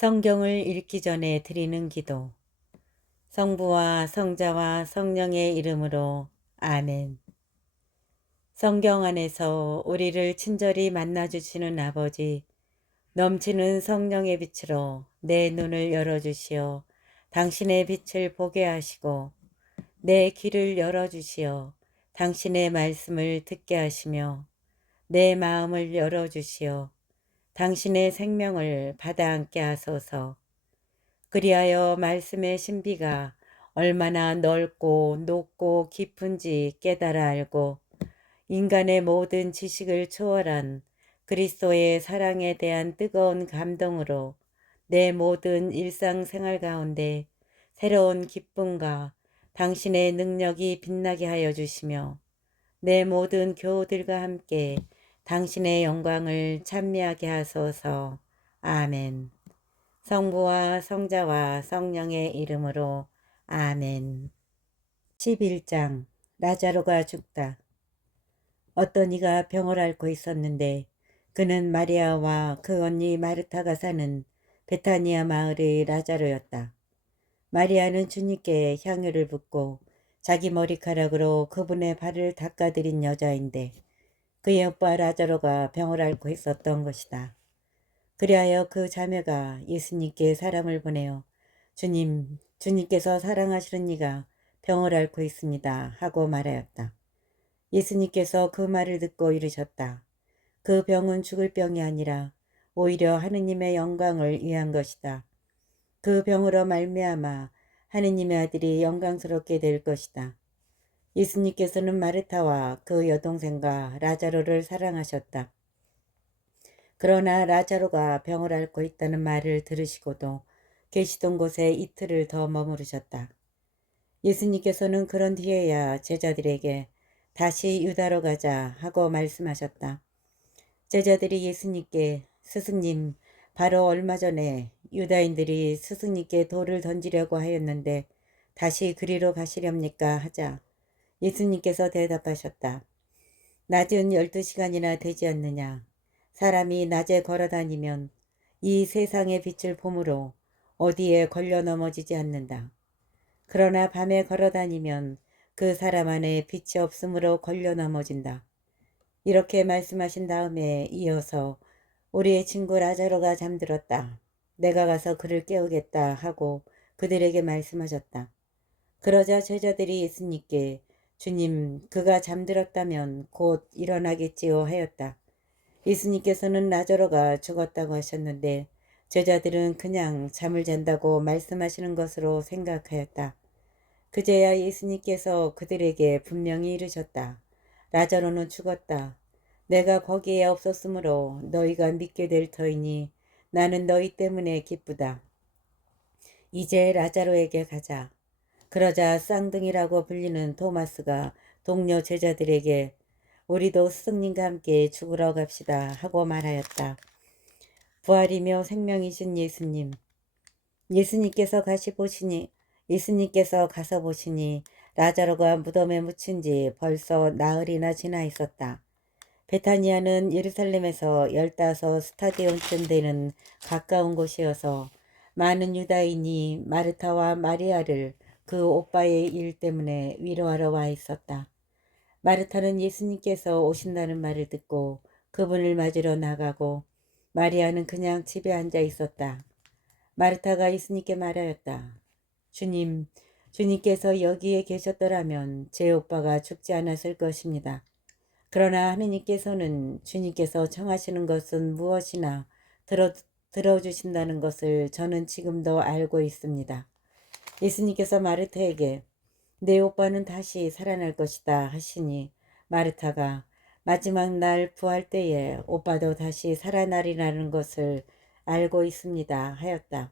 성경을 읽기 전에 드리는 기도. 성부와 성자와 성령의 이름으로 아멘. 성경 안에서 우리를 친절히 만나주시는 아버지, 넘치는 성령의 빛으로 내 눈을 열어주시어 당신의 빛을 보게 하시고, 내 귀를 열어주시어 당신의 말씀을 듣게 하시며, 내 마음을 열어주시어 당신의 생명을 받아 안게 하소서. 그리하여 말씀의 신비가 얼마나 넓고 높고 깊은지 깨달아 알고 인간의 모든 지식을 초월한 그리스도의 사랑에 대한 뜨거운 감동으로 내 모든 일상생활 가운데 새로운 기쁨과 당신의 능력이 빛나게 하여 주시며 내 모든 교우들과 함께 당신의 영광을 찬미하게 하소서. 아멘. 성부와 성자와 성령의 이름으로 아멘. 11장. 라자로가 죽다. 어떤 이가 병을 앓고 있었는데 그는 마리아와 그 언니 마르타가 사는 베타니아 마을의 라자로였다. 마리아는 주님께 향유를 붓고 자기 머리카락으로 그분의 발을 닦아드린 여자인데 그의 오빠 라자로가 병을 앓고 있었던 것이다. 그리하여 그 자매가 예수님께 사람을 보내어 주님께서 사랑하시는 이가 병을 앓고 있습니다 하고 말하였다. 예수님께서 그 말을 듣고 이르셨다. 그 병은 죽을 병이 아니라 오히려 하느님의 영광을 위한 것이다. 그 병으로 말미암아 하느님의 아들이 영광스럽게 될 것이다. 예수님께서는 마르타와 그 여동생과 라자로를 사랑하셨다. 그러나 라자로가 병을 앓고 있다는 말을 들으시고도 계시던 곳에 이틀을 더 머무르셨다. 예수님께서는 그런 뒤에야 제자들에게 다시 유다로 가자 하고 말씀하셨다. 제자들이 예수님께 스승님, 바로 얼마 전에 유다인들이 스승님께 돌을 던지려고 하였는데 다시 그리로 가시렵니까 하자 예수님께서 대답하셨다. 낮은 12시간이나 되지 않느냐. 사람이 낮에 걸어다니면 이 세상의 빛을 보므로 어디에 걸려 넘어지지 않는다. 그러나 밤에 걸어다니면 그 사람 안에 빛이 없으므로 걸려 넘어진다. 이렇게 말씀하신 다음에 이어서 우리의 친구 라자로가 잠들었다. 내가 가서 그를 깨우겠다 하고 그들에게 말씀하셨다. 그러자 제자들이 예수님께 주님, 그가 잠들었다면 곧 일어나겠지요 하였다. 예수님께서는 라자로가 죽었다고 하셨는데 제자들은 그냥 잠을 잔다고 말씀하시는 것으로 생각하였다. 그제야 예수님께서 그들에게 분명히 이르셨다. 라자로는 죽었다. 내가 거기에 없었으므로 너희가 믿게 될 터이니 나는 너희 때문에 기쁘다. 이제 라자로에게 가자. 그러자 쌍둥이라고 불리는 토마스가 동료 제자들에게 우리도 스승님과 함께 죽으러 갑시다 하고 말하였다. 부활이며 생명이신 예수님. 예수님께서 가서 보시니 라자로가 무덤에 묻힌 지 벌써 나흘이나 지나 있었다. 베타니아는 예루살렘에서 15스타디온쯤 되는 가까운 곳이어서 많은 유다인이 마르타와 마리아를 그 오빠의 일 때문에 위로하러 와 있었다. 마르타는 예수님께서 오신다는 말을 듣고 그분을 맞으러 나가고 마리아는 그냥 집에 앉아 있었다. 마르타가 예수님께 말하였다. 주님께서 여기에 계셨더라면 제 오빠가 죽지 않았을 것입니다. 그러나 하느님께서는 주님께서 청하시는 것은 무엇이나 들어주신다는 것을 저는 지금도 알고 있습니다. 예수님께서 마르타에게 내 오빠는 다시 살아날 것이다 하시니 마르타가 마지막 날 부활 때에 오빠도 다시 살아나리라는 것을 알고 있습니다 하였다.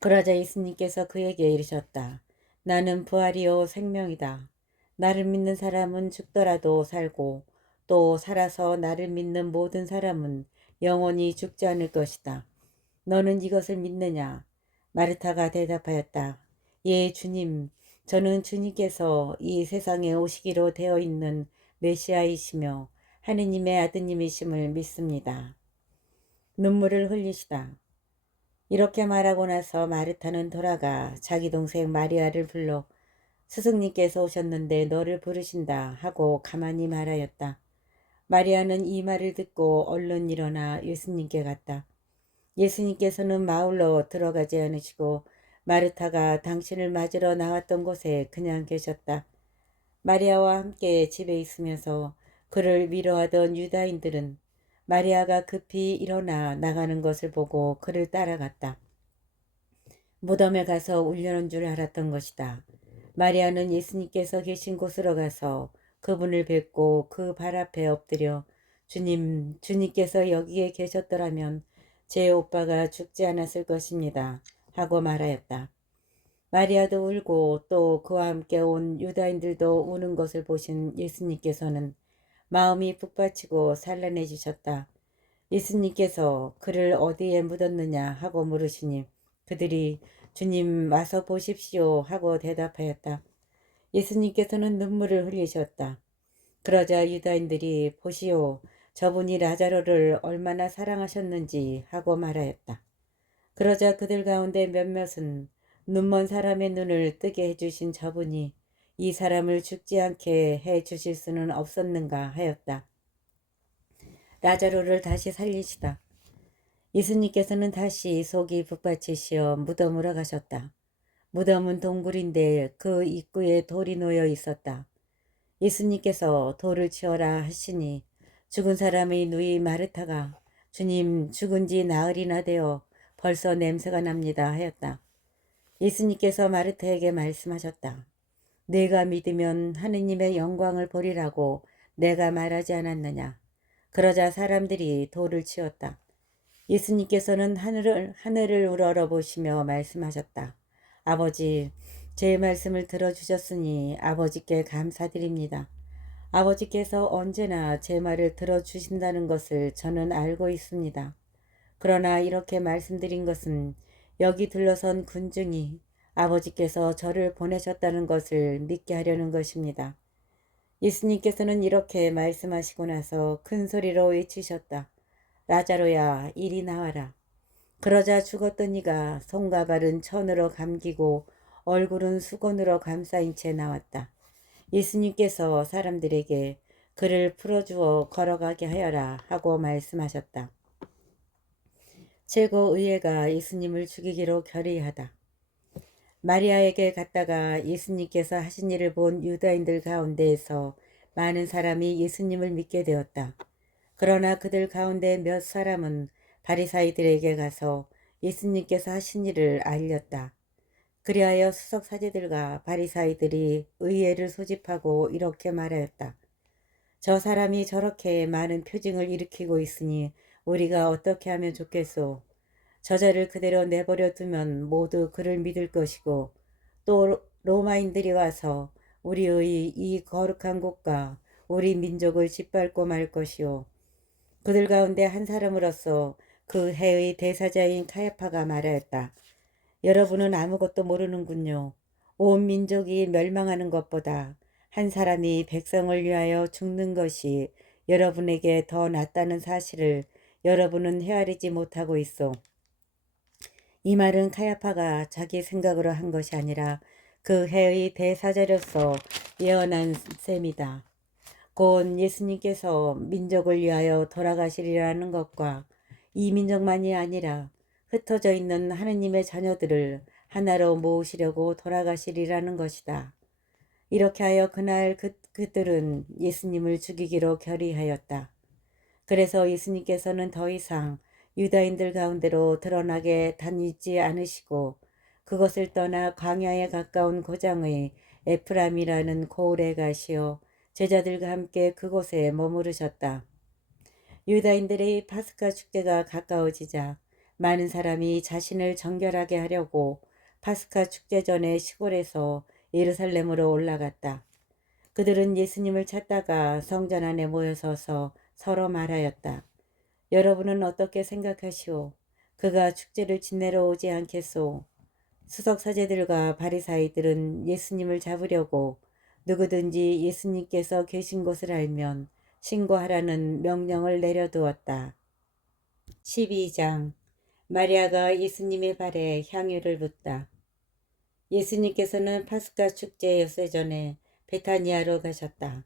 그러자 예수님께서 그에게 이르셨다. 나는 부활이요 생명이다. 나를 믿는 사람은 죽더라도 살고 또 살아서 나를 믿는 모든 사람은 영원히 죽지 않을 것이다. 너는 이것을 믿느냐? 마르타가 대답하였다. 예, 주님. 저는 주님께서 이 세상에 오시기로 되어 있는 메시아이시며 하느님의 아드님이심을 믿습니다. 눈물을 흘리시다. 이렇게 말하고 나서 마르타는 돌아가 자기 동생 마리아를 불러 스승님께서 오셨는데 너를 부르신다 하고 가만히 말하였다. 마리아는 이 말을 듣고 얼른 일어나 예수님께 갔다. 예수님께서는 마을로 들어가지 않으시고 마르타가 당신을 맞으러 나왔던 곳에 그냥 계셨다. 마리아와 함께 집에 있으면서 그를 위로하던 유다인들은 마리아가 급히 일어나 나가는 것을 보고 그를 따라갔다. 무덤에 가서 울려는 줄 알았던 것이다. 마리아는 예수님께서 계신 곳으로 가서 그분을 뵙고 그 발 앞에 엎드려 주님, 주님께서 여기에 계셨더라면 제 오빠가 죽지 않았을 것입니다. 하고 말하였다. 마리아도 울고 또 그와 함께 온 유다인들도 우는 것을 보신 예수님께서는 마음이 북받치고 산란해지셨다. 예수님께서 그를 어디에 묻었느냐 하고 물으시니 그들이 주님 와서 보십시오 하고 대답하였다. 예수님께서는 눈물을 흘리셨다. 그러자 유다인들이 보시오 저분이 라자로를 얼마나 사랑하셨는지 하고 말하였다. 그러자 그들 가운데 몇몇은 눈먼 사람의 눈을 뜨게 해주신 저분이 이 사람을 죽지 않게 해 주실 수는 없었는가 하였다. 라자로를 다시 살리시다. 예수님께서는 다시 속이 북받치시어 무덤으로 가셨다. 무덤은 동굴인데 그 입구에 돌이 놓여 있었다. 예수님께서 돌을 치워라 하시니 죽은 사람의 누이 마르타가 주님 죽은 지 나흘이나 되어 벌써 냄새가 납니다 하였다. 예수님께서 마르타에게 말씀하셨다. 내가 믿으면 하느님의 영광을 보리라고 내가 말하지 않았느냐. 그러자 사람들이 돌을 치웠다. 예수님께서는 하늘을 우러러보시며 말씀하셨다. 아버지, 제 말씀을 들어주셨으니 아버지께 감사드립니다. 아버지께서 언제나 제 말을 들어주신다는 것을 저는 알고 있습니다. 그러나 이렇게 말씀드린 것은 여기 둘러선 군중이 아버지께서 저를 보내셨다는 것을 믿게 하려는 것입니다. 예수님께서는 이렇게 말씀하시고 나서 큰 소리로 외치셨다. 라자로야, 이리 나와라. 그러자 죽었던 이가 손과 발은 천으로 감기고 얼굴은 수건으로 감싸인 채 나왔다. 예수님께서 사람들에게 그를 풀어주어 걸어가게 하여라 하고 말씀하셨다. 최고의회가 예수님을 죽이기로 결의하다. 마리아에게 갔다가 예수님께서 하신 일을 본 유다인들 가운데에서 많은 사람이 예수님을 믿게 되었다. 그러나 그들 가운데 몇 사람은 바리사이들에게 가서 예수님께서 하신 일을 알렸다. 그리하여 수석사제들과 바리사이들이 의회를 소집하고 이렇게 말하였다. 저 사람이 저렇게 많은 표징을 일으키고 있으니 우리가 어떻게 하면 좋겠소? 저자를 그대로 내버려 두면 모두 그를 믿을 것이고 또 로마인들이 와서 우리의 이 거룩한 곳과 우리 민족을 짓밟고 말 것이오. 그들 가운데 한 사람으로서 그 해의 대사자인 카야파가 말하였다. 여러분은 아무것도 모르는군요. 온 민족이 멸망하는 것보다 한 사람이 백성을 위하여 죽는 것이 여러분에게 더 낫다는 사실을 여러분은 헤아리지 못하고 있어. 이 말은 카야파가 자기 생각으로 한 것이 아니라 그 해의 대사자로서 예언한 셈이다. 곧 예수님께서 민족을 위하여 돌아가시리라는 것과 이 민족만이 아니라 흩어져 있는 하느님의 자녀들을 하나로 모으시려고 돌아가시리라는 것이다. 이렇게 하여 그날 그들은 예수님을 죽이기로 결의하였다. 그래서 예수님께서는 더 이상 유다인들 가운데로 드러나게 다니지 않으시고 그것을 떠나 광야에 가까운 고장의 에프람이라는 고을에 가시어 제자들과 함께 그곳에 머무르셨다. 유다인들의 파스카 축제가 가까워지자 많은 사람이 자신을 정결하게 하려고 파스카 축제 전에 시골에서 예루살렘으로 올라갔다. 그들은 예수님을 찾다가 성전 안에 모여서서 서로 말하였다. 여러분은 어떻게 생각하시오? 그가 축제를 지내러 오지 않겠소? 수석사제들과 바리사이들은 예수님을 잡으려고 누구든지 예수님께서 계신 곳을 알면 신고하라는 명령을 내려두었다. 12장 마리아가 예수님의 발에 향유를 붓다. 예수님께서는 파스카 축제 엿새 전에 베타니아로 가셨다.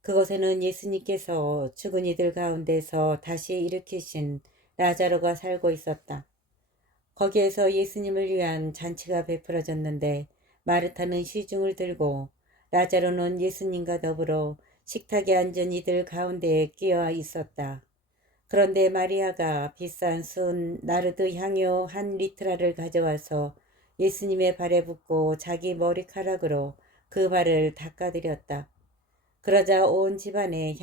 그곳에는 예수님께서 죽은 이들 가운데서 다시 일으키신 라자로가 살고 있었다. 거기에서 예수님을 위한 잔치가 베풀어졌는데 마르타는 시중을 들고 라자로는 예수님과 더불어 식탁에 앉은 이들 가운데에 끼어 있었다. 그런데 마리아가 비싼 순 나르드 향유 1리트라를 가져와서 예수님의 발에 붓고 자기 머리카락으로 그 발을 닦아드렸다. 그러자 온 집안에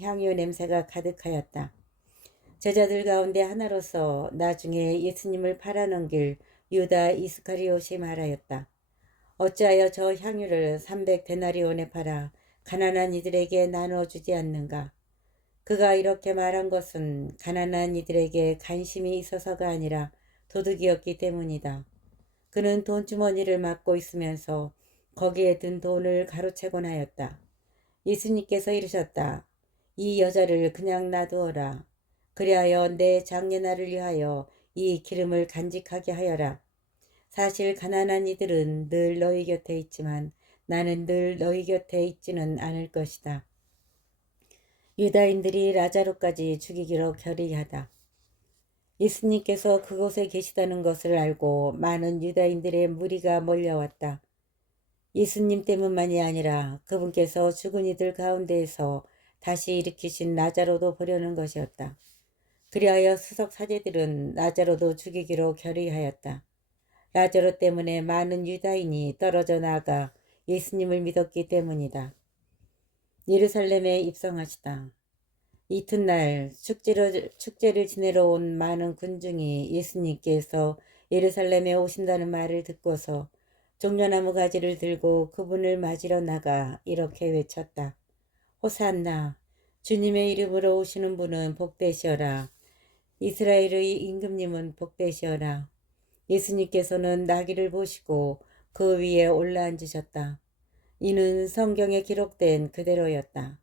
향유 냄새가 가득하였다. 제자들 가운데 하나로서 나중에 예수님을 팔아넘길 유다 이스카리옷이 말하였다. 어찌하여 저 향유를 300데나리온에 팔아 가난한 이들에게 나눠주지 않는가? 그가 이렇게 말한 것은 가난한 이들에게 관심이 있어서가 아니라 도둑이었기 때문이다. 그는 돈주머니를 맡고 있으면서 거기에 든 돈을 가로채곤 하였다. 예수님께서 이르셨다. 이 여자를 그냥 놔두어라. 그리하여 내 장례날을 위하여 이 기름을 간직하게 하여라. 사실 가난한 이들은 늘 너희 곁에 있지만 나는 늘 너희 곁에 있지는 않을 것이다. 유다인들이 라자로까지 죽이기로 결의하다. 예수님께서 그곳에 계시다는 것을 알고 많은 유다인들의 무리가 몰려왔다. 예수님 때문만이 아니라 그분께서 죽은 이들 가운데에서 다시 일으키신 라자로도 보려는 것이었다. 그리하여 수석 사제들은 라자로도 죽이기로 결의하였다. 라자로 때문에 많은 유다인이 떨어져 나가 예수님을 믿었기 때문이다. 예루살렘에 입성하시다. 이튿날 축제를 지내러 온 많은 군중이 예수님께서 예루살렘에 오신다는 말을 듣고서 종려나무 가지를 들고 그분을 맞으러 나가 이렇게 외쳤다. 호산나, 주님의 이름으로 오시는 분은 복되시어라. 이스라엘의 임금님은 복되시어라. 예수님께서는 나귀를 보시고 그 위에 올라앉으셨다. 이는 성경에 기록된 그대로였다.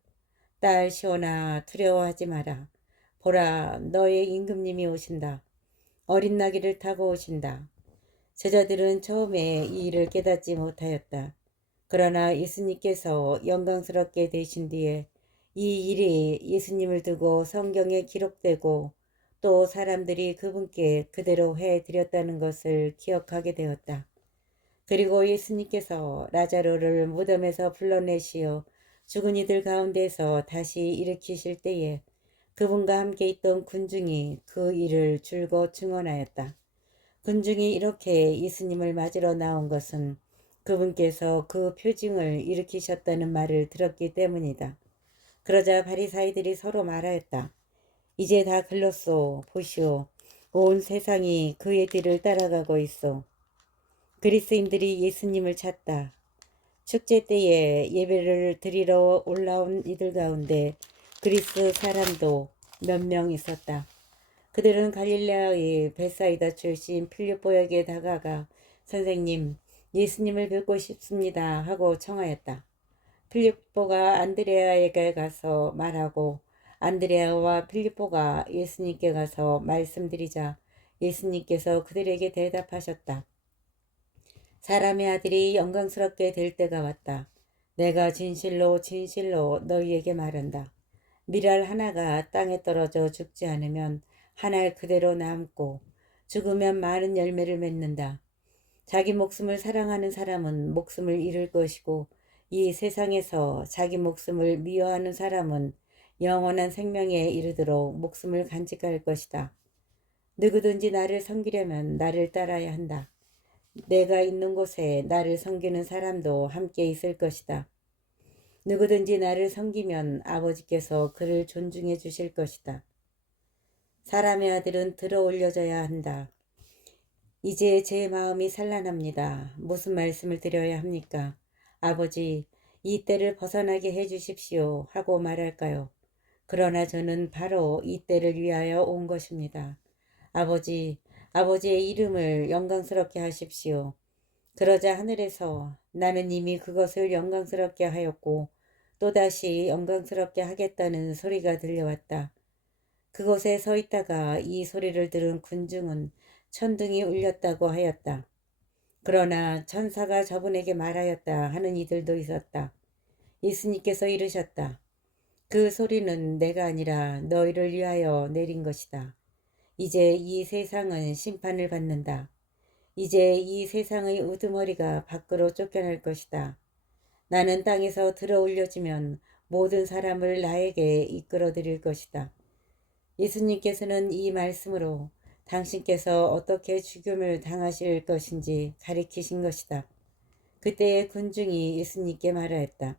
딸 시온아, 두려워하지 마라. 보라, 너의 임금님이 오신다. 어린 나귀를 타고 오신다. 제자들은 처음에 이 일을 깨닫지 못하였다. 그러나 예수님께서 영광스럽게 되신 뒤에 이 일이 예수님을 두고 성경에 기록되고 또 사람들이 그분께 그대로 해드렸다는 것을 기억하게 되었다. 그리고 예수님께서 라자로를 무덤에서 불러내시어 죽은 이들 가운데서 다시 일으키실 때에 그분과 함께 있던 군중이 그 일을 줄곧 증언하였다. 군중이 이렇게 예수님을 맞으러 나온 것은 그분께서 그 표징을 일으키셨다는 말을 들었기 때문이다. 그러자 바리사이들이 서로 말하였다. 이제 다 글렀소. 보시오. 온 세상이 그의 뒤를 따라가고 있어. 그리스인들이 예수님을 찾다. 축제 때에 예배를 드리러 올라온 이들 가운데 그리스 사람도 몇 명 있었다. 그들은 갈릴레아의 벳사이다 출신 필립보에게 다가가 선생님, 예수님을 뵙고 싶습니다 하고 청하였다. 필립보가 안드레아에게 가서 말하고 안드레아와 필립보가 예수님께 가서 말씀드리자 예수님께서 그들에게 대답하셨다. 사람의 아들이 영광스럽게 될 때가 왔다. 내가 진실로 진실로 너희에게 말한다. 밀알 하나가 땅에 떨어져 죽지 않으면 한 알 그대로 남고 죽으면 많은 열매를 맺는다. 자기 목숨을 사랑하는 사람은 목숨을 잃을 것이고 이 세상에서 자기 목숨을 미워하는 사람은 영원한 생명에 이르도록 목숨을 간직할 것이다. 누구든지 나를 섬기려면 나를 따라야 한다. 내가 있는 곳에 나를 섬기는 사람도 함께 있을 것이다. 누구든지 나를 섬기면 아버지께서 그를 존중해 주실 것이다. 사람의 아들은 들어 올려져야 한다. 이제 제 마음이 산란합니다. 무슨 말씀을 드려야 합니까? 아버지, 이 때를 벗어나게 해 주십시오 하고 말할까요? 그러나 저는 바로 이 때를 위하여 온 것입니다. 아버지, 아버지의 이름을 영광스럽게 하십시오. 그러자 하늘에서 나는 이미 그것을 영광스럽게 하였고 또다시 영광스럽게 하겠다는 소리가 들려왔다. 그곳에 서 있다가 이 소리를 들은 군중은 천둥이 울렸다고 하였다. 그러나 천사가 저분에게 말하였다 하는 이들도 있었다. 예수님께서 이르셨다. 그 소리는 내가 아니라 너희를 위하여 내린 것이다. 이제 이 세상은 심판을 받는다. 이제 이 세상의 우두머리가 밖으로 쫓겨날 것이다. 나는 땅에서 들어 올려지면 모든 사람을 나에게 이끌어 드릴 것이다. 예수님께서는 이 말씀으로 당신께서 어떻게 죽음을 당하실 것인지 가리키신 것이다. 그때의 군중이 예수님께 말하였다.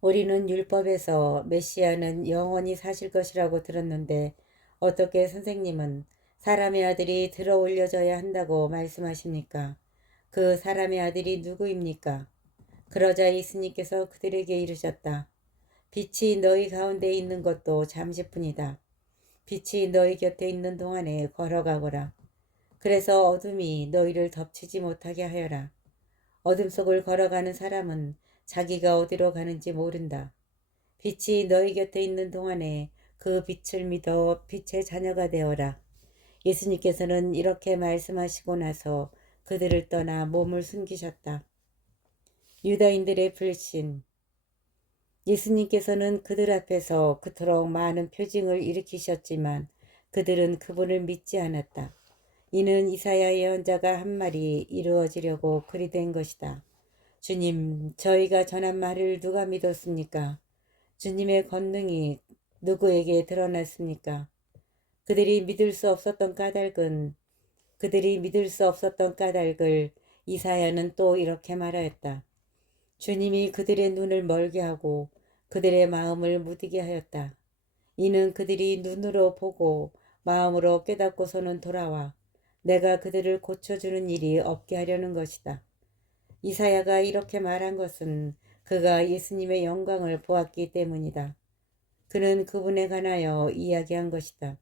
우리는 율법에서 메시아는 영원히 사실 것이라고 들었는데 어떻게 선생님은 사람의 아들이 들어 올려져야 한다고 말씀하십니까? 그 사람의 아들이 누구입니까? 그러자 예수님께서 그들에게 이르셨다. 빛이 너희 가운데 있는 것도 잠시뿐이다. 빛이 너희 곁에 있는 동안에 걸어가거라. 그래서 어둠이 너희를 덮치지 못하게 하여라. 어둠 속을 걸어가는 사람은 자기가 어디로 가는지 모른다. 빛이 너희 곁에 있는 동안에 그 빛을 믿어 빛의 자녀가 되어라. 예수님께서는 이렇게 말씀하시고 나서 그들을 떠나 몸을 숨기셨다. 유다인들의 불신. 예수님께서는 그들 앞에서 그토록 많은 표징을 일으키셨지만 그들은 그분을 믿지 않았다. 이는 이사야 예언자가 한 말이 이루어지려고 그리 된 것이다. 주님, 저희가 전한 말을 누가 믿었습니까? 주님의 권능이 누구에게 드러났습니까? 그들이 믿을 수 없었던 까닭을 이사야는 또 이렇게 말하였다. 주님이 그들의 눈을 멀게 하고 그들의 마음을 무디게 하였다. 이는 그들이 눈으로 보고 마음으로 깨닫고서는 돌아와 내가 그들을 고쳐주는 일이 없게 하려는 것이다. 이사야가 이렇게 말한 것은 그가 예수님의 영광을 보았기 때문이다. 그는 그분에 관하여 이야기한 것이다.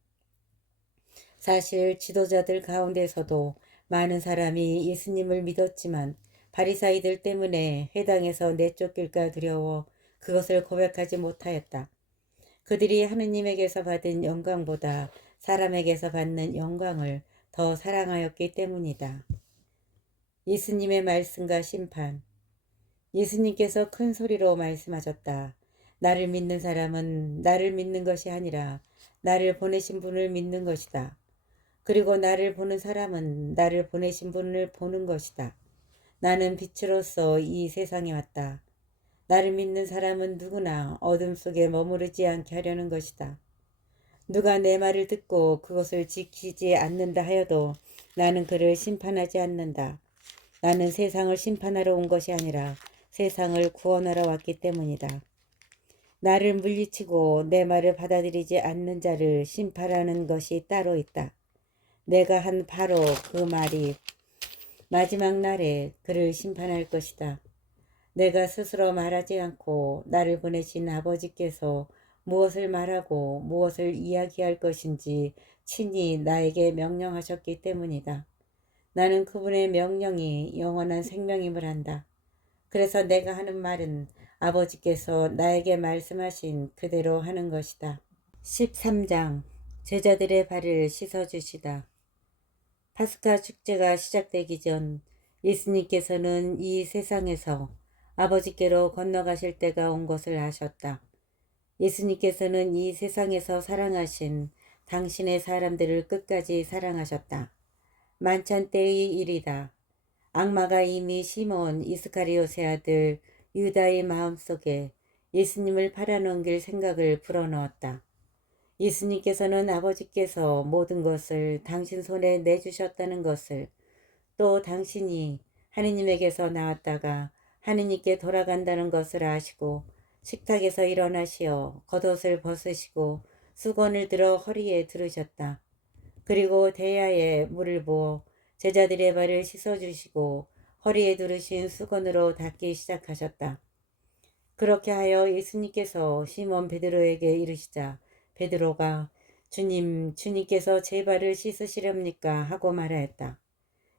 사실 지도자들 가운데서도 많은 사람이 예수님을 믿었지만 바리사이들 때문에 회당에서 내쫓길까 두려워 그것을 고백하지 못하였다. 그들이 하느님에게서 받은 영광보다 사람에게서 받는 영광을 더 사랑하였기 때문이다. 예수님의 말씀과 심판. 예수님께서 큰 소리로 말씀하셨다. 나를 믿는 사람은 나를 믿는 것이 아니라 나를 보내신 분을 믿는 것이다. 그리고 나를 보는 사람은 나를 보내신 분을 보는 것이다. 나는 빛으로서 이 세상에 왔다. 나를 믿는 사람은 누구나 어둠 속에 머무르지 않게 하려는 것이다. 누가 내 말을 듣고 그것을 지키지 않는다 하여도 나는 그를 심판하지 않는다. 나는 세상을 심판하러 온 것이 아니라 세상을 구원하러 왔기 때문이다. 나를 물리치고 내 말을 받아들이지 않는 자를 심판하는 것이 따로 있다. 내가 한 바로 그 말이 마지막 날에 그를 심판할 것이다. 내가 스스로 말하지 않고 나를 보내신 아버지께서 무엇을 말하고 무엇을 이야기할 것인지 친히 나에게 명령하셨기 때문이다. 나는 그분의 명령이 영원한 생명임을 안다. 그래서 내가 하는 말은 아버지께서 나에게 말씀하신 그대로 하는 것이다. 13장 제자들의 발을 씻어주시다. 파스카 축제가 시작되기 전 예수님께서는 이 세상에서 아버지께로 건너가실 때가 온 것을 아셨다. 예수님께서는 이 세상에서 사랑하신 당신의 사람들을 끝까지 사랑하셨다. 만찬 때의 일이다. 악마가 이미 시몬 이스카리ot의 아들 유다의 마음속에 예수님을 팔아넘길 생각을 불어넣었다. 예수님께서는 아버지께서 모든 것을 당신 손에 내주셨다는 것을, 또 당신이 하느님에게서 나왔다가 하느님께 돌아간다는 것을 아시고 식탁에서 일어나시어 겉옷을 벗으시고 수건을 들어 허리에 두르셨다. 그리고 대야에 물을 부어 제자들의 발을 씻어주시고 허리에 두르신 수건으로 닦기 시작하셨다. 그렇게 하여 예수님께서 시몬 베드로에게 이르시자 베드로가 주님께서 제 발을 씻으시렵니까? 하고 말하였다.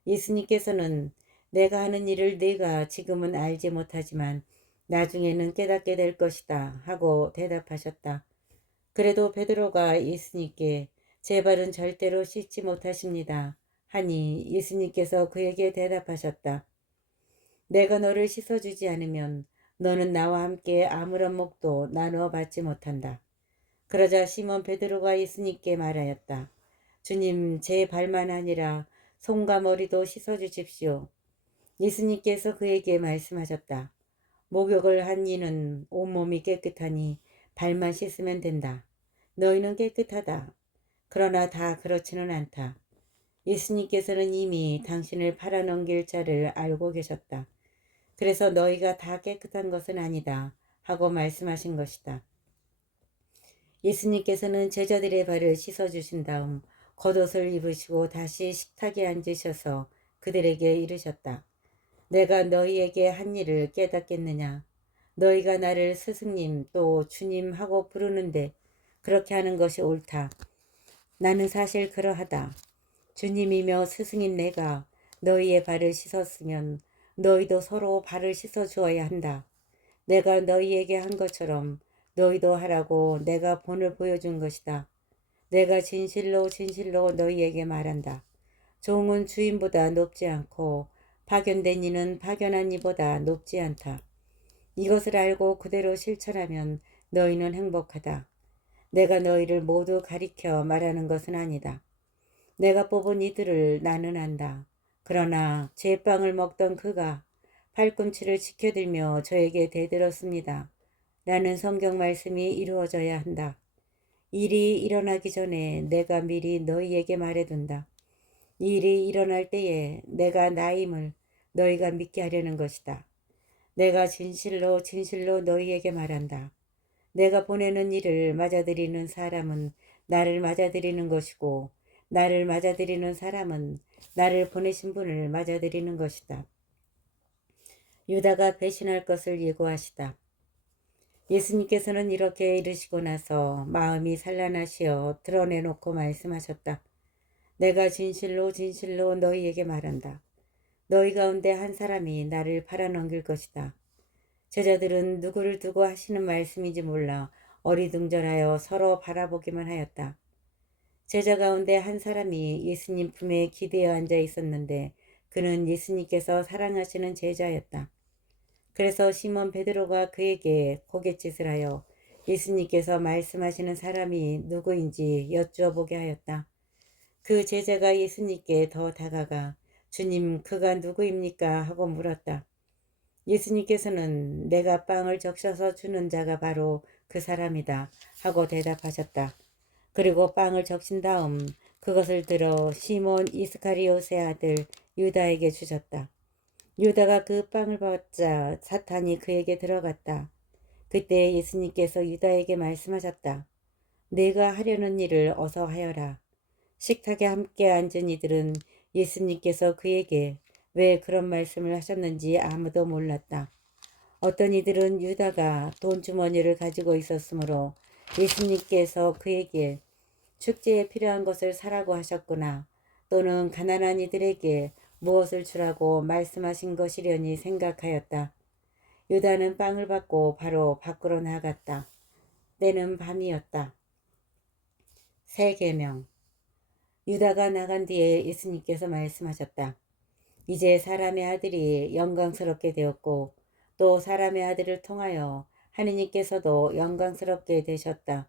예수님께서는 내가 하는 일을 네가 지금은 알지 못하지만 나중에는 깨닫게 될 것이다 하고 대답하셨다. 그래도 베드로가 예수님께 제 발은 절대로 씻지 못하십니다 하니 예수님께서 그에게 대답하셨다. 내가 너를 씻어주지 않으면 너는 나와 함께 아무런 몫도 나누어 받지 못한다. 그러자 시몬 베드로가 예수님께 말하였다. 주님, 제 발만 아니라 손과 머리도 씻어주십시오. 예수님께서 그에게 말씀하셨다. 목욕을 한 이는 온몸이 깨끗하니 발만 씻으면 된다. 너희는 깨끗하다. 그러나 다 그렇지는 않다. 예수님께서는 이미 당신을 팔아넘길 자를 알고 계셨다. 그래서 너희가 다 깨끗한 것은 아니다 하고 말씀하신 것이다. 예수님께서는 제자들의 발을 씻어주신 다음 겉옷을 입으시고 다시 식탁에 앉으셔서 그들에게 이르셨다. 내가 너희에게 한 일을 깨닫겠느냐? 너희가 나를 스승님 또 주님 하고 부르는데 그렇게 하는 것이 옳다. 나는 사실 그러하다. 주님이며 스승인 내가 너희의 발을 씻었으면 너희도 서로 발을 씻어 주어야 한다. 내가 너희에게 한 것처럼 너희도 하라고 내가 본을 보여준 것이다. 내가 진실로 진실로 너희에게 말한다. 종은 주인보다 높지 않고 파견된 이는 파견한 이보다 높지 않다. 이것을 알고 그대로 실천하면 너희는 행복하다. 내가 너희를 모두 가리켜 말하는 것은 아니다. 내가 뽑은 이들을 나는 안다. 그러나 제빵을 먹던 그가 팔꿈치를 지켜들며 저에게 대들었습니다. 라는 성경 말씀이 이루어져야 한다. 일이 일어나기 전에 내가 미리 너희에게 말해둔다. 이 일이 일어날 때에 내가 나임을 너희가 믿게 하려는 것이다. 내가 진실로 진실로 너희에게 말한다. 내가 보내는 일을 맞아들이는 사람은 나를 맞아들이는 것이고 나를 맞아들이는 사람은 나를 보내신 분을 맞아들이는 것이다. 유다가 배신할 것을 예고하시다. 예수님께서는 이렇게 이르시고 나서 마음이 산란하시어 드러내놓고 말씀하셨다. 내가 진실로 진실로 너희에게 말한다. 너희 가운데 한 사람이 나를 팔아넘길 것이다. 제자들은 누구를 두고 하시는 말씀인지 몰라 어리둥절하여 서로 바라보기만 하였다. 제자 가운데 한 사람이 예수님 품에 기대어 앉아 있었는데 그는 예수님께서 사랑하시는 제자였다. 그래서 시몬 베드로가 그에게 고갯짓을 하여 예수님께서 말씀하시는 사람이 누구인지 여쭈어보게 하였다. 그 제자가 예수님께 더 다가가 주님 그가 누구입니까? 하고 물었다. 예수님께서는 내가 빵을 적셔서 주는 자가 바로 그 사람이다 하고 대답하셨다. 그리고 빵을 적신 다음 그것을 들어 시몬 이스카리옷의 아들 유다에게 주셨다. 유다가 그 빵을 받자 사탄이 그에게 들어갔다. 그때 예수님께서 유다에게 말씀하셨다. 내가 하려는 일을 어서 하여라. 식탁에 함께 앉은 이들은 예수님께서 그에게 왜 그런 말씀을 하셨는지 아무도 몰랐다. 어떤 이들은 유다가 돈 주머니를 가지고 있었으므로 예수님께서 그에게 축제에 필요한 것을 사라고 하셨구나. 또는 가난한 이들에게 무엇을 주라고 말씀하신 것이려니 생각하였다. 유다는 빵을 받고 바로 밖으로 나갔다. 때는 밤이었다. 새 계명. 유다가 나간 뒤에 예수님께서 말씀하셨다. 이제 사람의 아들이 영광스럽게 되었고 또 사람의 아들을 통하여 하느님께서도 영광스럽게 되셨다.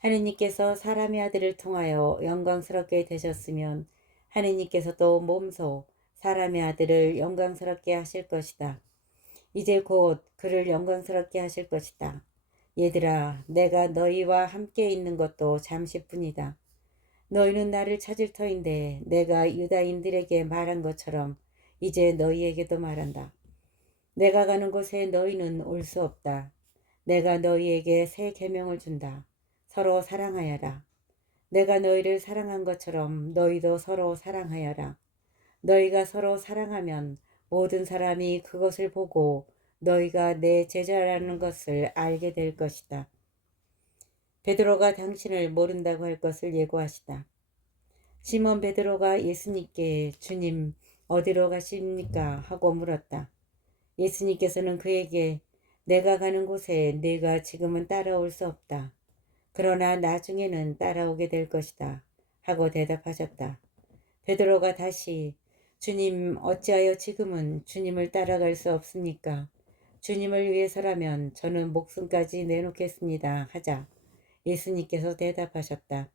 하느님께서 사람의 아들을 통하여 영광스럽게 되셨으면 하느님께서도 몸소 사람의 아들을 영광스럽게 하실 것이다. 이제 곧 그를 영광스럽게 하실 것이다. 얘들아, 내가 너희와 함께 있는 것도 잠시뿐이다. 너희는 나를 찾을 터인데 내가 유다인들에게 말한 것처럼 이제 너희에게도 말한다. 내가 가는 곳에 너희는 올 수 없다. 내가 너희에게 새 계명을 준다. 서로 사랑하여라. 내가 너희를 사랑한 것처럼 너희도 서로 사랑하여라. 너희가 서로 사랑하면 모든 사람이 그것을 보고 너희가 내 제자라는 것을 알게 될 것이다. 베드로가 당신을 모른다고 할 것을 예고하시다. 시몬 베드로가 예수님께 주님 어디로 가십니까? 하고 물었다. 예수님께서는 그에게 내가 가는 곳에 네가 지금은 따라올 수 없다. 그러나 나중에는 따라오게 될 것이다. 하고 대답하셨다. 베드로가 다시 주님, 어찌하여 지금은 주님을 따라갈 수 없습니까? 주님을 위해서라면 저는 목숨까지 내놓겠습니다. 하자 예수님께서 대답하셨다.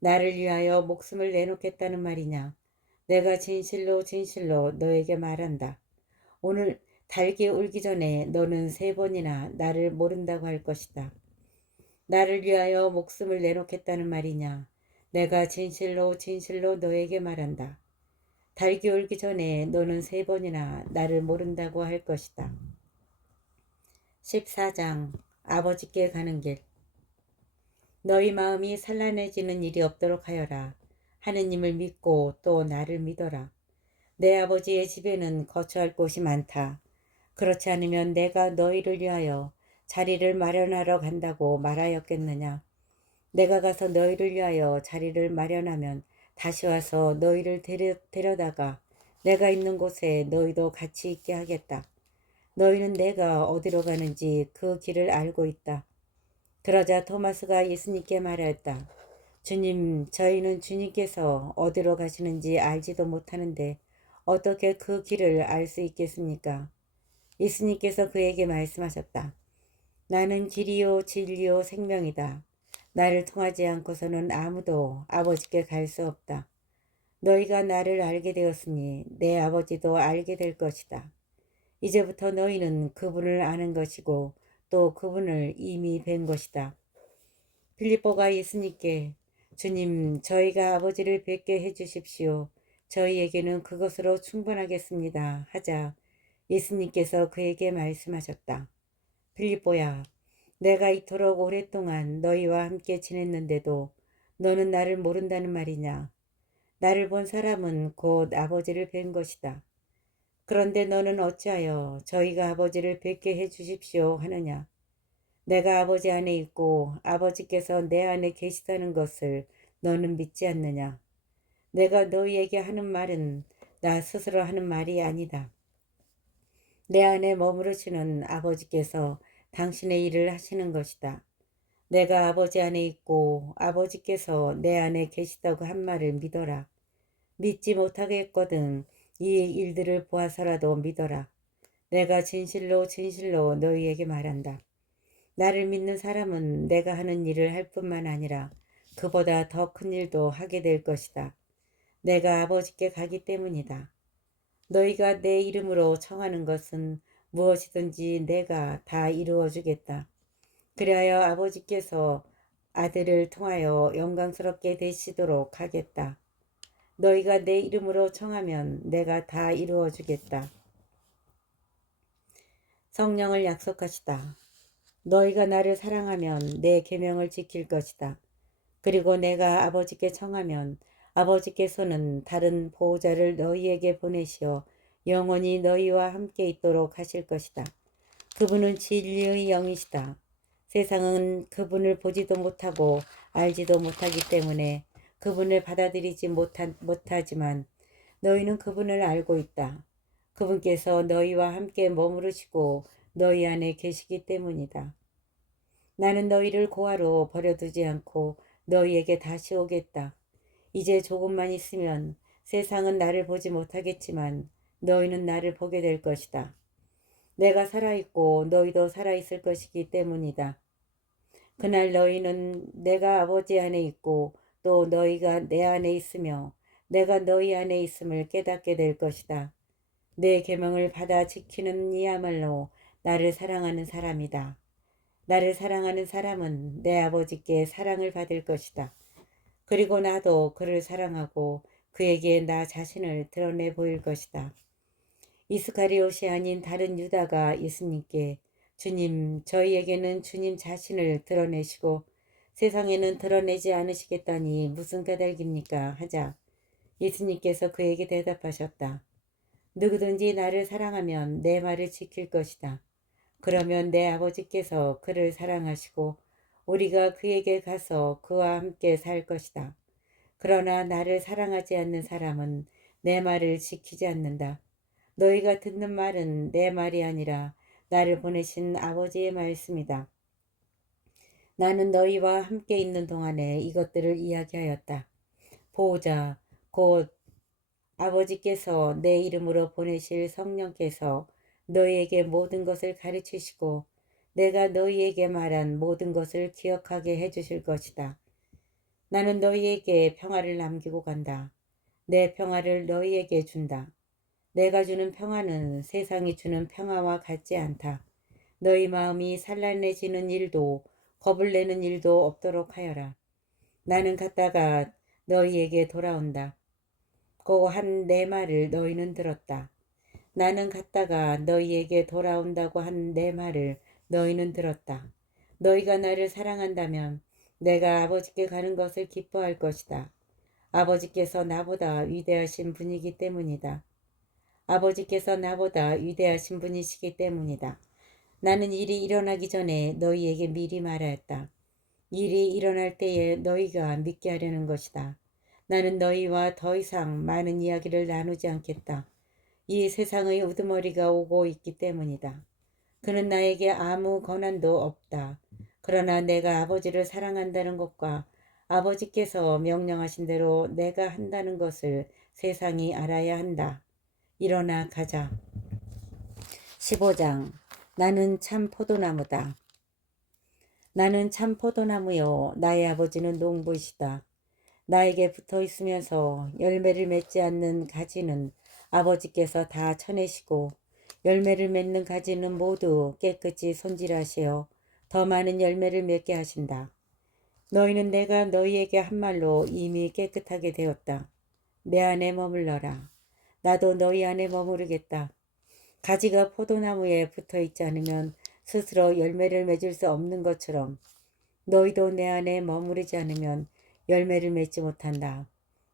나를 위하여 목숨을 내놓겠다는 말이냐? 내가 진실로 진실로 너에게 말한다. 오늘 달기 울기 전에 너는 3번이나 나를 모른다고 할 것이다. 나를 위하여 목숨을 내놓겠다는 말이냐? 내가 진실로 진실로 너에게 말한다. 달기 울기 전에 너는 3번이나 나를 모른다고 할 것이다. 14장 아버지께 가는 길. 너희 마음이 산란해지는 일이 없도록 하여라. 하느님을 믿고 또 나를 믿어라. 내 아버지의 집에는 거처할 곳이 많다. 그렇지 않으면 내가 너희를 위하여 자리를 마련하러 간다고 말하였겠느냐. 내가 가서 너희를 위하여 자리를 마련하면 다시 와서 너희를 데려다가 내가 있는 곳에 너희도 같이 있게 하겠다. 너희는 내가 어디로 가는지 그 길을 알고 있다. 그러자 토마스가 예수님께 말하였다. 주님, 저희는 주님께서 어디로 가시는지 알지도 못하는데 어떻게 그 길을 알 수 있겠습니까? 예수님께서 그에게 말씀하셨다. 나는 길이요 진리요 생명이다. 나를 통하지 않고서는 아무도 아버지께 갈 수 없다. 너희가 나를 알게 되었으니 내 아버지도 알게 될 것이다. 이제부터 너희는 그분을 아는 것이고 또 그분을 이미 뵌 것이다. 빌립보가 예수님께 주님, 저희가 아버지를 뵙게 해주십시오. 저희에게는 그것으로 충분하겠습니다. 하자 예수님께서 그에게 말씀하셨다. 빌립보야, 내가 이토록 오랫동안 너희와 함께 지냈는데도 너는 나를 모른다는 말이냐? 나를 본 사람은 곧 아버지를 뵌 것이다. 그런데 너는 어찌하여 저희가 아버지를 뵙게 해주십시오 하느냐? 내가 아버지 안에 있고 아버지께서 내 안에 계시다는 것을 너는 믿지 않느냐? 내가 너희에게 하는 말은 나 스스로 하는 말이 아니다. 내 안에 머무르시는 아버지께서 당신의 일을 하시는 것이다. 내가 아버지 안에 있고 아버지께서 내 안에 계시다고 한 말을 믿어라. 믿지 못하겠거든 이 일들을 보아서라도 믿어라. 내가 진실로 진실로 너희에게 말한다. 나를 믿는 사람은 내가 하는 일을 할 뿐만 아니라 그보다 더 큰 일도 하게 될 것이다. 내가 아버지께 가기 때문이다. 너희가 내 이름으로 청하는 것은 무엇이든지 내가 다 이루어 주겠다. 그리하여 아버지께서 아들을 통하여 영광스럽게 되시도록 하겠다. 너희가 내 이름으로 청하면 내가 다 이루어 주겠다. 성령을 약속하시다. 너희가 나를 사랑하면 내 계명을 지킬 것이다. 그리고 내가 아버지께 청하면 아버지께서는 다른 보호자를 너희에게 보내시어 영원히 너희와 함께 있도록 하실 것이다. 그분은 진리의 영이시다. 세상은 그분을 보지도 못하고 알지도 못하기 때문에 그분을 받아들이지 못하지만 너희는 그분을 알고 있다. 그분께서 너희와 함께 머무르시고 너희 안에 계시기 때문이다. 나는 너희를 고아로 버려두지 않고 너희에게 다시 오겠다. 이제 조금만 있으면 세상은 나를 보지 못하겠지만 너희는 나를 보게 될 것이다. 내가 살아있고 너희도 살아있을 것이기 때문이다. 그날 너희는 내가 아버지 안에 있고 또 너희가 내 안에 있으며 내가 너희 안에 있음을 깨닫게 될 것이다. 내 계명을 받아 지키는 이야말로 나를 사랑하는 사람이다. 나를 사랑하는 사람은 내 아버지께 사랑을 받을 것이다. 그리고 나도 그를 사랑하고 그에게 나 자신을 드러내 보일 것이다. 이스카리옷이 아닌 다른 유다가 예수님께 주님, 저희에게는 주님 자신을 드러내시고 세상에는 드러내지 않으시겠다니 무슨 까닭입니까? 하자 예수님께서 그에게 대답하셨다. 누구든지 나를 사랑하면 내 말을 지킬 것이다. 그러면 내 아버지께서 그를 사랑하시고 우리가 그에게 가서 그와 함께 살 것이다. 그러나 나를 사랑하지 않는 사람은 내 말을 지키지 않는다. 너희가 듣는 말은 내 말이 아니라 나를 보내신 아버지의 말씀이다. 나는 너희와 함께 있는 동안에 이것들을 이야기하였다. 보호자, 곧 아버지께서 내 이름으로 보내실 성령께서 너희에게 모든 것을 가르치시고 내가 너희에게 말한 모든 것을 기억하게 해주실 것이다. 나는 너희에게 평화를 남기고 간다. 내 평화를 너희에게 준다. 내가 주는 평화는 세상이 주는 평화와 같지 않다. 너희 마음이 산란해지는 일도 겁을 내는 일도 없도록 하여라. 나는 갔다가 너희에게 돌아온다. 고 한 내 말을 너희는 들었다. 나는 갔다가 너희에게 돌아온다고 한 내 말을 너희는 들었다. 너희가 나를 사랑한다면 내가 아버지께 가는 것을 기뻐할 것이다. 아버지께서 나보다 위대하신 분이기 때문이다. 아버지께서 나보다 위대하신 분이시기 때문이다. 나는 일이 일어나기 전에 너희에게 미리 말하였다. 일이 일어날 때에 너희가 믿게 하려는 것이다. 나는 너희와 더 이상 많은 이야기를 나누지 않겠다. 이 세상의 우두머리가 오고 있기 때문이다. 그는 나에게 아무 권한도 없다. 그러나 내가 아버지를 사랑한다는 것과 아버지께서 명령하신 대로 내가 한다는 것을 세상이 알아야 한다. 일어나 가자. 15장. 나는 참 포도나무다. 나는 참 포도나무요. 나의 아버지는 농부이시다. 나에게 붙어 있으면서 열매를 맺지 않는 가지는 아버지께서 다 쳐내시고 열매를 맺는 가지는 모두 깨끗이 손질하시어 더 많은 열매를 맺게 하신다. 너희는 내가 너희에게 한 말로 이미 깨끗하게 되었다. 내 안에 머물러라. 나도 너희 안에 머무르겠다. 가지가 포도나무에 붙어 있지 않으면 스스로 열매를 맺을 수 없는 것처럼 너희도 내 안에 머무르지 않으면 열매를 맺지 못한다.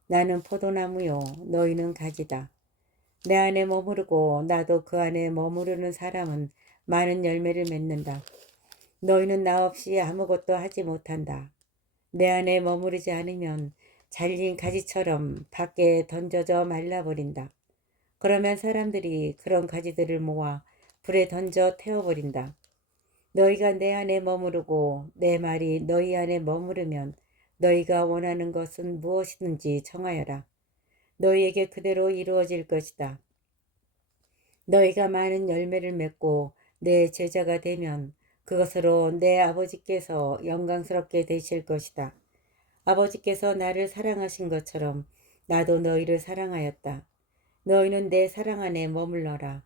나는 포도나무요, 너희는 가지다. 내 안에 머무르고 나도 그 안에 머무르는 사람은 많은 열매를 맺는다. 너희는 나 없이 아무것도 하지 못한다. 내 안에 머무르지 않으면 잘린 가지처럼 밖에 던져져 말라버린다. 그러면 사람들이 그런 가지들을 모아 불에 던져 태워버린다. 너희가 내 안에 머무르고 내 말이 너희 안에 머무르면 너희가 원하는 것은 무엇이든지 청하여라. 너희에게 그대로 이루어질 것이다. 너희가 많은 열매를 맺고 내 제자가 되면 그것으로 내 아버지께서 영광스럽게 되실 것이다. 아버지께서 나를 사랑하신 것처럼 나도 너희를 사랑하였다. 너희는 내 사랑 안에 머물러라.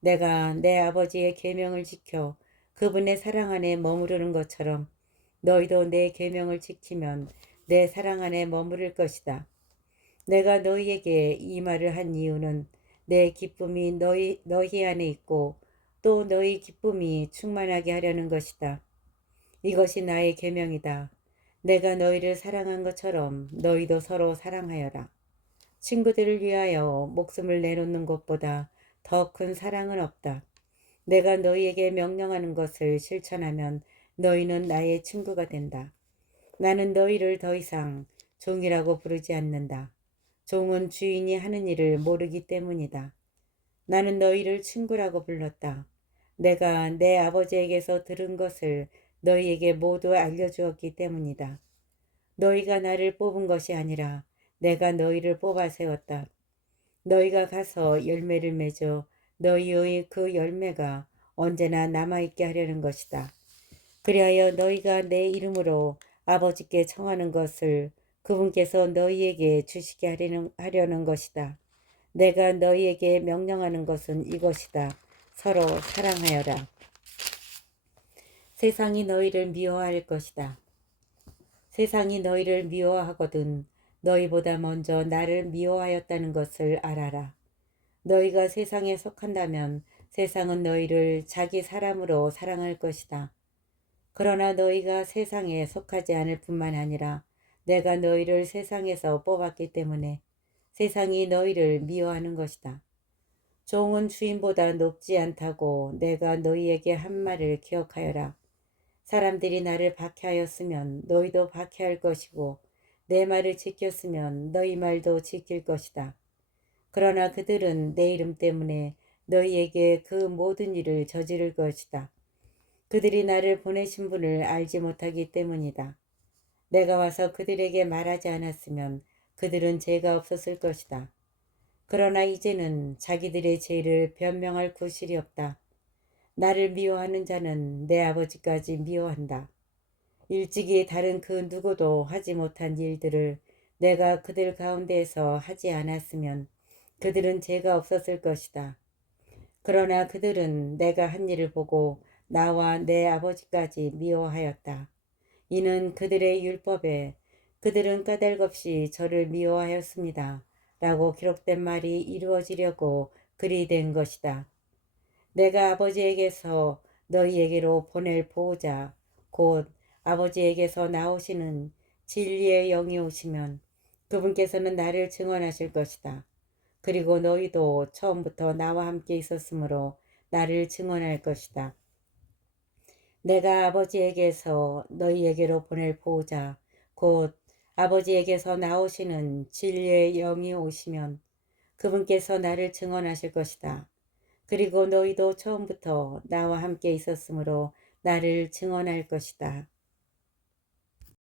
내가 내 아버지의 계명을 지켜 그분의 사랑 안에 머무르는 것처럼 너희도 내 계명을 지키면 내 사랑 안에 머무를 것이다. 내가 너희에게 이 말을 한 이유는 내 기쁨이 너희 안에 있고 또 너희 기쁨이 충만하게 하려는 것이다. 이것이 나의 계명이다. 내가 너희를 사랑한 것처럼 너희도 서로 사랑하여라. 친구들을 위하여 목숨을 내놓는 것보다 더 큰 사랑은 없다. 내가 너희에게 명령하는 것을 실천하면 너희는 나의 친구가 된다. 나는 너희를 더 이상 종이라고 부르지 않는다. 종은 주인이 하는 일을 모르기 때문이다. 나는 너희를 친구라고 불렀다. 내가 내 아버지에게서 들은 것을 너희에게 모두 알려주었기 때문이다. 너희가 나를 뽑은 것이 아니라 내가 너희를 뽑아 세웠다. 너희가 가서 열매를 맺어 너희의 그 열매가 언제나 남아있게 하려는 것이다. 그리하여 너희가 내 이름으로 아버지께 청하는 것을 그분께서 너희에게 주시게 하려는 것이다. 내가 너희에게 명령하는 것은 이것이다. 서로 사랑하여라. 세상이 너희를 미워할 것이다. 세상이 너희를 미워하거든 너희보다 먼저 나를 미워하였다는 것을 알아라. 너희가 세상에 속한다면 세상은 너희를 자기 사람으로 사랑할 것이다. 그러나 너희가 세상에 속하지 않을 뿐만 아니라 내가 너희를 세상에서 뽑았기 때문에 세상이 너희를 미워하는 것이다. 종은 주인보다 높지 않다고 내가 너희에게 한 말을 기억하여라. 사람들이 나를 박해하였으면 너희도 박해할 것이고 내 말을 지켰으면 너희 말도 지킬 것이다. 그러나 그들은 내 이름 때문에 너희에게 그 모든 일을 저지를 것이다. 그들이 나를 보내신 분을 알지 못하기 때문이다. 내가 와서 그들에게 말하지 않았으면 그들은 죄가 없었을 것이다. 그러나 이제는 자기들의 죄를 변명할 구실이 없다. 나를 미워하는 자는 내 아버지까지 미워한다. 일찍이 다른 그 누구도 하지 못한 일들을 내가 그들 가운데에서 하지 않았으면 그들은 죄가 없었을 것이다. 그러나 그들은 내가 한 일을 보고 나와 내 아버지까지 미워하였다. 이는 그들의 율법에 그들은 까닭없이 저를 미워하였습니다. 라고 기록된 말이 이루어지려고 그리 된 것이다. 내가 아버지에게서 너희에게로 보낼 보호자 곧 아버지에게서 나오시는 진리의 영이 오시면 그분께서는 나를 증언하실 것이다. 그리고 너희도 처음부터 나와 함께 있었으므로 나를 증언할 것이다. 내가 아버지에게서 너희에게로 보낼 보호자 곧 아버지에게서 나오시는 진리의 영이 오시면 그분께서 나를 증언하실 것이다. 그리고 너희도 처음부터 나와 함께 있었으므로 나를 증언할 것이다.